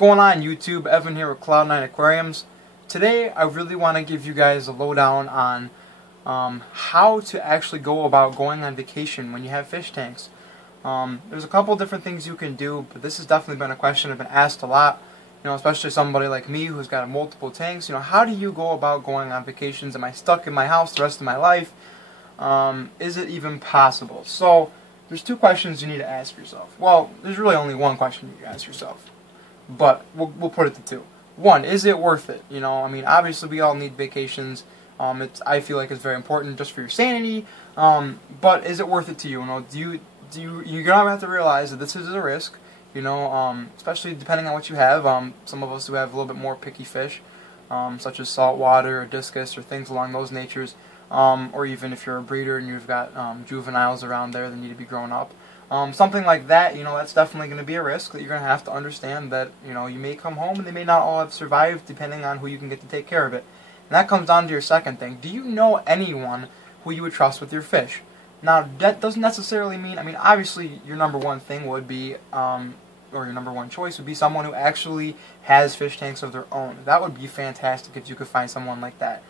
Going on YouTube, Evan here with Cloud9 Aquariums. Today I really want to give you guys a lowdown on how to actually go about going on vacation when you have fish tanks. There's a couple different things you can do, but this has definitely been a question I've been asked a lot. Especially somebody like me who's got multiple tanks. How do you go about going on vacations? Am I stuck in my house the rest of my life? Is it even possible? So there's two questions you need to ask yourself. Well, there's really only one question you ask yourself, but we'll put it to two. One, is it worth it? Obviously we all need vacations. I feel like it's very important just for your sanity. But is it worth it to you? You're gonna have to realize that this is a risk. Especially depending on what you have. Some of us who have a little bit more picky fish, such as saltwater or discus or things along those natures, or even if you're a breeder and you've got juveniles around there that need to be grown up. Something like that, that's definitely going to be a risk that you're going to have to understand that, you may come home and they may not all have survived depending on who you can get to take care of it. And that comes down to your second thing. Do you know anyone who you would trust with your fish? Now, that doesn't necessarily mean, obviously your number one thing would be, or your number one choice would be someone who actually has fish tanks of their own. That would be fantastic if you could find someone like that.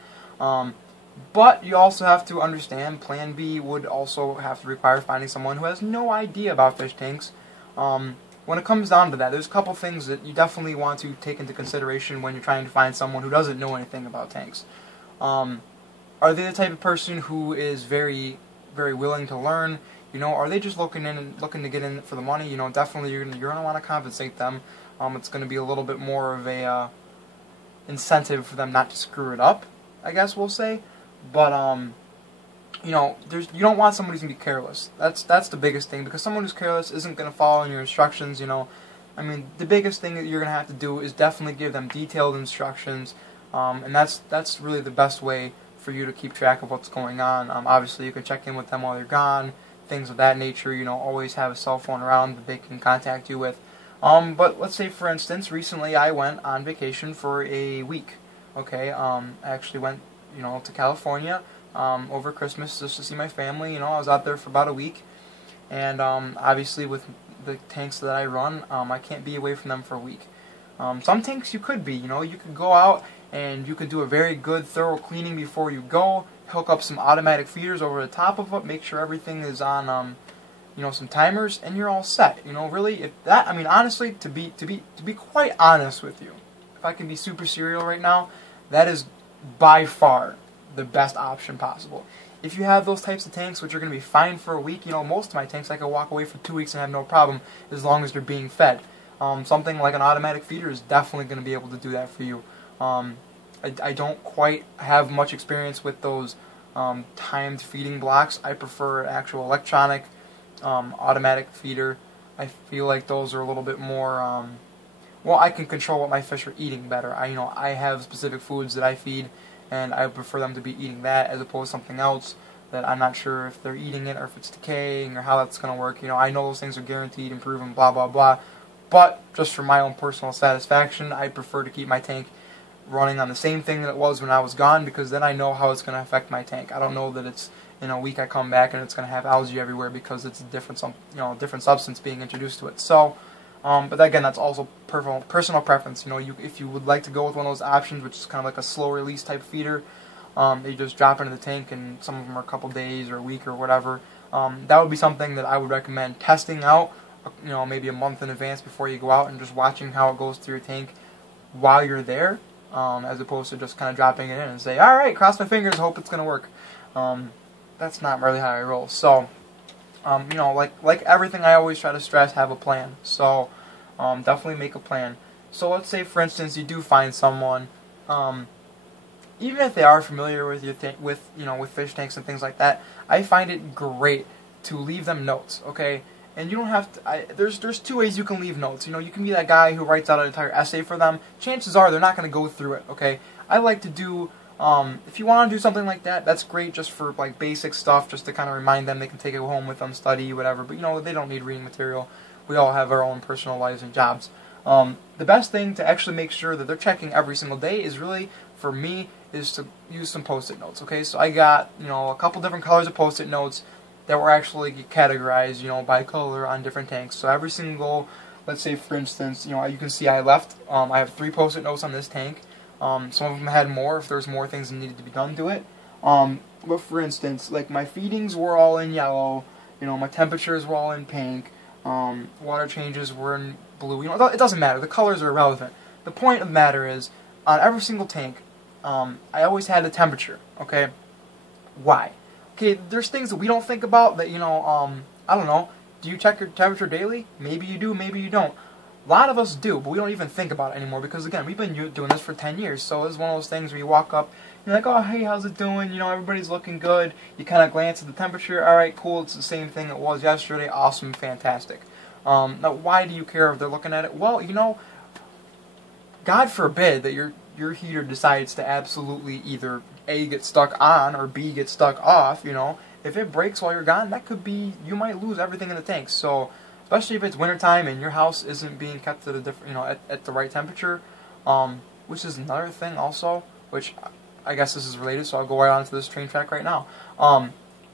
But you also have to understand, Plan B would also have to require finding someone who has no idea about fish tanks. When it comes down to that, there's a couple things that you definitely want to take into consideration when you're trying to find someone who doesn't know anything about tanks. Are they the type of person who is very willing to learn? Are they just looking to get in for the money? Definitely you're gonna want to compensate them. It's gonna be a little bit more of a incentive for them not to screw it up, I guess we'll say. But you don't want somebody who's gonna be careless. That's the biggest thing, because someone who's careless isn't gonna follow your instructions. The biggest thing that you're gonna have to do is definitely give them detailed instructions, and that's really the best way for you to keep track of what's going on. Obviously, you can check in with them while they're gone, things of that nature. Always have a cell phone around that they can contact you with. But let's say, for instance, recently I went on vacation for a week. Okay, I actually went, to California over Christmas just to see my family. I was out there for about a week, and obviously with the tanks that I run, I can't be away from them for a week. Some tanks you could be. You could go out and you could do a very good, thorough cleaning before you go. Hook up some automatic feeders over the top of it. Make sure everything is on, some timers, and you're all set. Really, if that, honestly, to be quite honest with you, if I can be super serial right now, that is by far the best option possible. If you have those types of tanks, which are going to be fine for a week, most of my tanks I can walk away for 2 weeks and have no problem as long as they're being fed. Something like an automatic feeder is definitely going to be able to do that for you. I don't quite have much experience with those timed feeding blocks. I prefer an actual electronic automatic feeder. I feel like those are a little bit more, well, I can control what my fish are eating better. I have specific foods that I feed, and I prefer them to be eating that as opposed to something else that I'm not sure if they're eating it or if it's decaying or how that's going to work. I know those things are guaranteed and proven, blah, blah, blah. But just for my own personal satisfaction, I prefer to keep my tank running on the same thing that it was when I was gone, because then I know how it's going to affect my tank. I don't know that it's in a week I come back and it's going to have algae everywhere because it's a different substance being introduced to it. So, but again, that's also personal preference. If you would like to go with one of those options, which is kind of like a slow release type feeder, you just drop into the tank, and some of them are a couple days or a week or whatever. That would be something that I would recommend testing out. Maybe a month in advance before you go out, and just watching how it goes through your tank while you're there, as opposed to just kind of dropping it in and say, all right, cross my fingers, hope it's going to work. That's not really how I roll. So, like everything I always try to stress, have a plan. So, definitely make a plan. So let's say, for instance, you do find someone, even if they are familiar with your with fish tanks and things like that, I find it great to leave them notes. Okay. And you don't have to, there's two ways you can leave notes. You can be that guy who writes out an entire essay for them. Chances are they're not going to go through it, okay? I like to do, if you want to do something like that, that's great just for like basic stuff, just to kind of remind them they can take it home with them, study, whatever. But they don't need reading material. We all have our own personal lives and jobs. The best thing to actually make sure that they're checking every single day is really, for me, is to use some Post-it notes, okay? So I got, a couple different colors of Post-it notes that were actually categorized, by color on different tanks. So every single, let's say for instance, you know, you can see I left, I have 3 post-it notes on this tank. Some of them had more if there's more things that needed to be done to it. But for instance, like my feedings were all in yellow, you know, my temperatures were all in pink, water changes were in blue. You know, it doesn't matter. The colors are irrelevant. The point of the matter is, on every single tank, I always had the temperature. Okay, why? Okay, there's things that we don't think about that, you know, I don't know. Do you check your temperature daily? Maybe you do, maybe you don't. A lot of us do, but we don't even think about it anymore because, again, we've been doing this for 10 years. So it's one of those things where you walk up, you're like, oh, hey, how's it doing? You know, everybody's looking good. You kind of glance at the temperature. All right, cool. It's the same thing it was yesterday. Awesome, fantastic. Now, why do you care if they're looking at it? Well, you know, God forbid that your heater decides to absolutely either A, get stuck on, or B, get stuck off, you know. If it breaks while you're gone, that could be, you might lose everything in the tank. So, especially if it's wintertime and your house isn't being kept at a different, you know, at the right temperature, which is another thing also, which I guess this is related, so I'll go right on to this train track right now.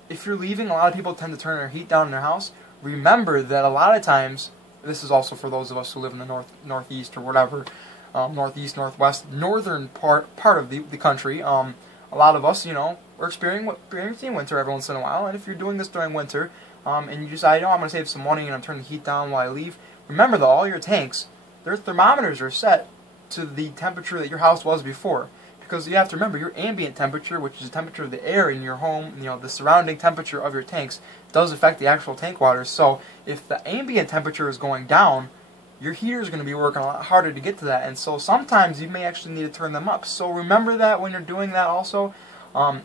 If you're leaving, a lot of people tend to turn their heat down in their house. Remember that a lot of times, this is also for those of us who live in the northeast or whatever, northeast, northwest, northern part of the country. A lot of us, you know, we're experiencing winter every once in a while, and if you're doing this during winter, and you decide, oh, I'm going to save some money and I'm turning the heat down while I leave, remember though, all your tanks, their thermometers are set to the temperature that your house was before. Because you have to remember, your ambient temperature, which is the temperature of the air in your home, you know, the surrounding temperature of your tanks, does affect the actual tank water. So if the ambient temperature is going down, your heater is going to be working a lot harder to get to that. And so sometimes you may actually need to turn them up. So remember that when you're doing that also.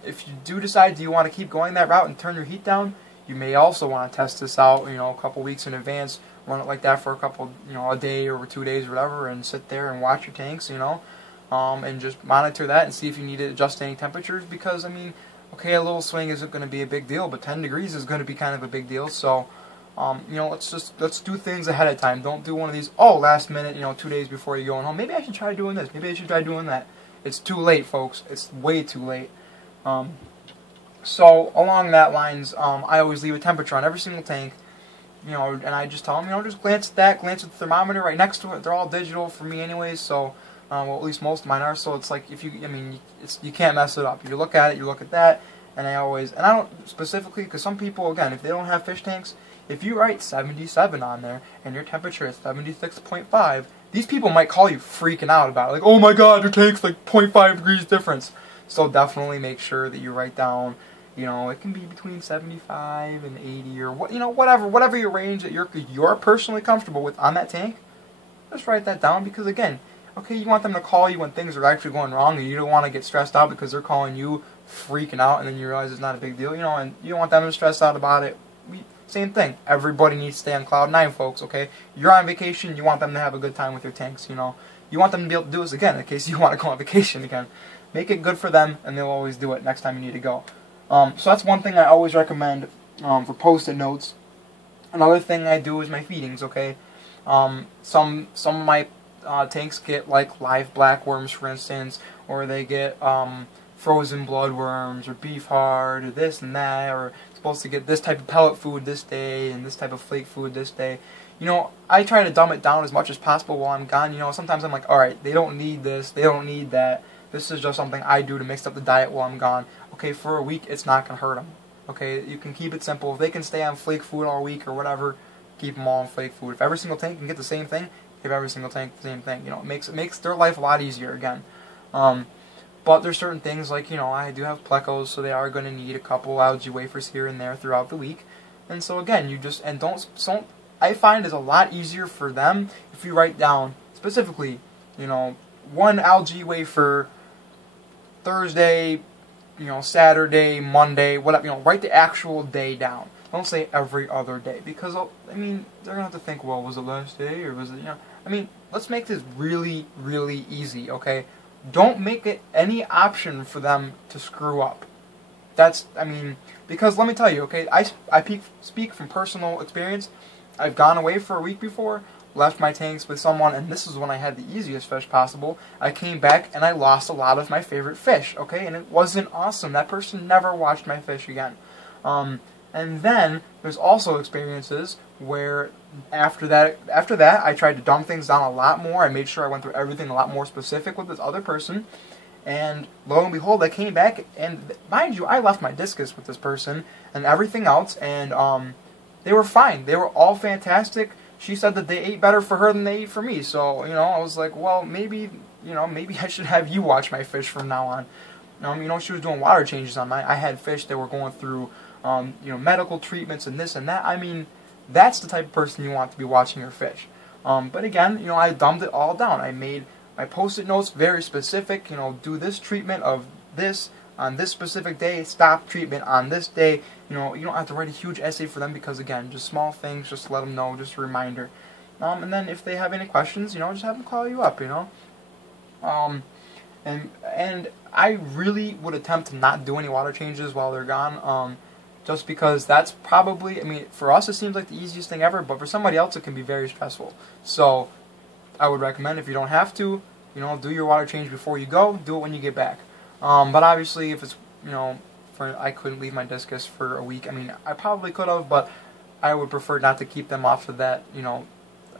If you do decide you want to keep going that route and turn your heat down, you may also want to test this out, you know, a couple weeks in advance, run it like that for a couple, you know, a day or 2 days or whatever, and sit there and watch your tanks, you know. And just monitor that and see if you need to adjust any temperatures, because, I mean, okay, a little swing isn't going to be a big deal, but 10 degrees is going to be kind of a big deal. So, you know, let's do things ahead of time. Don't do one of these, oh, last minute, you know, 2 days before you're going home. Maybe I should try doing this. Maybe I should try doing that. It's too late, folks. It's way too late. So, along that lines, I always leave a temperature on every single tank. You know, and I just tell them, you know, just glance at that, glance at the thermometer right next to it. They're all digital for me anyways, so... well, at least most of mine are, so it's like, if you, I mean, you can't mess it up. You look at it, you look at that, and I don't specifically, because some people, again, if they don't have fish tanks, if you write 77 on there, and your temperature is 76.5, these people might call you freaking out about it, like, oh my god, your tank's like 0.5 degrees difference. So definitely make sure that you write down, you know, it can be between 75 and 80, or what, you know, whatever your range that you're personally comfortable with on that tank, just write that down, because again, okay, you want them to call you when things are actually going wrong, and you don't want to get stressed out because they're calling you freaking out, and then you realize it's not a big deal, you know, and you don't want them to stress out about it. Same thing. Everybody needs to stay on cloud 9, folks, okay? You're on vacation, you want them to have a good time with your tanks, you know. You want them to be able to do this again in case you want to go on vacation again. Make it good for them, and they'll always do it next time you need to go. So that's one thing I always recommend for post-it notes. Another thing I do is my feedings, okay? Some of my tanks get like live blackworms, for instance, or they get frozen bloodworms, or beef heart, or this and that, or supposed to get this type of pellet food this day, and this type of flake food this day. You know, I try to dumb it down as much as possible while I'm gone. You know, sometimes I'm like, alright, they don't need this, they don't need that. This is just something I do to mix up the diet while I'm gone. Okay, for a week, it's not going to hurt them. Okay, you can keep it simple. If they can stay on flake food all week or whatever, keep them all on flake food. If every single tank can get the same thing, give every single tank the same thing. You know, it makes their life a lot easier again. But there's certain things like, you know, I do have plecos, so they are going to need a couple algae wafers here and there throughout the week. And so again, you just, and don't, I find it's a lot easier for them if you write down specifically, you know, 1 algae wafer Thursday, you know, Saturday, Monday, whatever, you know, write the actual day down. Don't say every other day, because, I mean, they're going to have to think, well, was it last day, or was it, you know, I mean, let's make this really, really easy, okay? Don't make it any option for them to screw up. That's, I mean, because let me tell you, okay, I speak from personal experience. I've gone away for a week before, left my tanks with someone, and this is when I had the easiest fish possible. I came back, and I lost a lot of my favorite fish, okay? And it wasn't awesome. That person never watched my fish again. And then there's also experiences where after that I tried to dumb things down a lot more. I made sure I went through everything a lot more specific with this other person. And lo and behold, I came back, and mind you, I left my discus with this person and everything else, and they were fine. They were all fantastic. She said that they ate better for her than they ate for me. So, I was like, well, maybe I should have you watch my fish from now on. She was doing water changes on mine. I had fish that were going through, medical treatments and this and that. I mean, that's the type of person you want to be watching your fish. But again, I dumbed it all down. I made my post-it notes very specific. Do this treatment of this on this specific day. Stop treatment on this day. You don't have to write a huge essay for them because, again, just small things. Just let them know. Just a reminder. And then if they have any questions, just have them call you up. And I really would attempt to not do any water changes while they're gone. Just because that's probably, for us it seems like the easiest thing ever, but for somebody else it can be very stressful. So I would recommend, if you don't have to, do your water change before you go, do it when you get back. But obviously if it's, I couldn't leave my discus for a week. I probably could have, but I would prefer not to keep them off of that,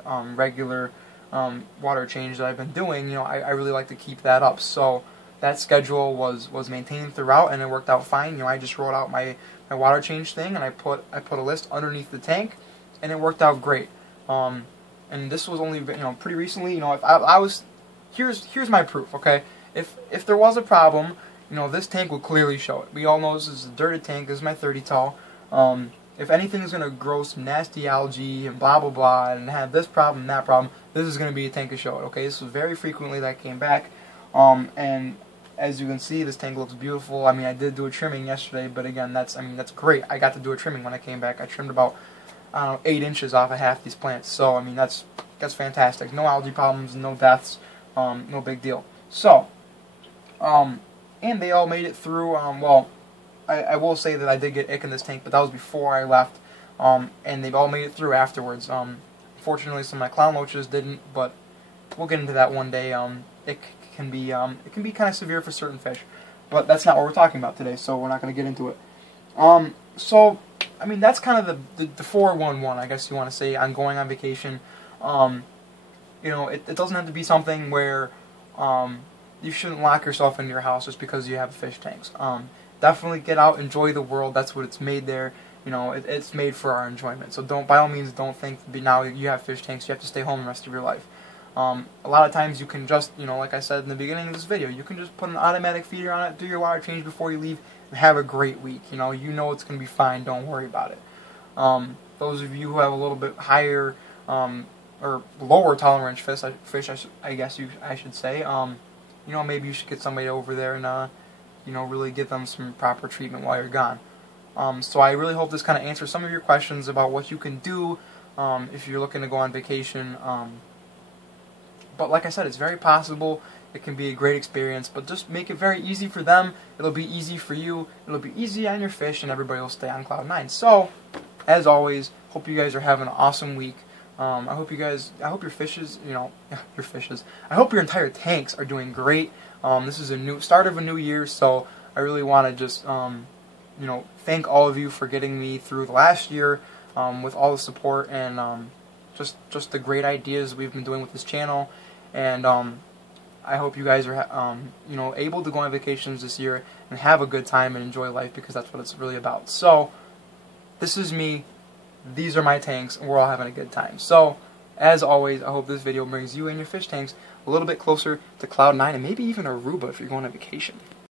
regular water change that I've been doing. I really like to keep that up. So that schedule was maintained throughout, and it worked out fine. I just wrote out my water change thing, and I put a list underneath the tank, and it worked out great. And this was only pretty recently. If I was, here's my proof. Okay, if there was a problem, this tank would clearly show it. We all know this is a dirted tank. This is my 30 tall. If anything is gonna grow some nasty algae and blah blah blah, and have this problem, that problem, this is gonna be a tank to show it. Okay, this was very frequently that I came back, and as you can see, this tank looks beautiful. I did do a trimming yesterday, but again, that's great. I got to do a trimming when I came back. I trimmed about 8 inches off of half these plants. So that's fantastic. No algae problems, no deaths, no big deal. So, and they all made it through. Well, I will say that I did get ick in this tank, but that was before I left. And they've all made it through afterwards. Fortunately, some of my clown loaches didn't, but we'll get into that one day. It can be kind of severe for certain fish, but that's not what we're talking about today, so we're not going to get into it. So that's kind of the 411, I guess you want to say, on going on vacation. It doesn't have to be something where you shouldn't lock yourself into your house just because you have fish tanks. Definitely get out, enjoy the world. That's what it's made there. It's made for our enjoyment. So by all means, don't think now you have fish tanks, you have to stay home the rest of your life. A lot of times you can just, like I said in the beginning of this video, you can just put an automatic feeder on it, do your water change before you leave, and have a great week. You know it's going to be fine. Don't worry about it. Those of you who have a little bit higher or lower tolerance fish, I guess I should say, maybe you should get somebody over there and really give them some proper treatment while you're gone. So I really hope this kind of answers some of your questions about what you can do if you're looking to go on vacation. But like I said, it's very possible. It can be a great experience, but just make it very easy for them. It'll be easy for you. It'll be easy on your fish, and everybody will stay on cloud 9. So, as always, hope you guys are having an awesome week. I hope your fishes, I hope your entire tanks are doing great. This is a new start of a new year, so I really want to just, thank all of you for getting me through the last year with all the support and just the great ideas we've been doing with this channel. And I hope you guys are, able to go on vacations this year and have a good time and enjoy life, because that's what it's really about. So, this is me. These are my tanks, and we're all having a good time. So, as always, I hope this video brings you and your fish tanks a little bit closer to cloud 9, and maybe even Aruba if you're going on vacation.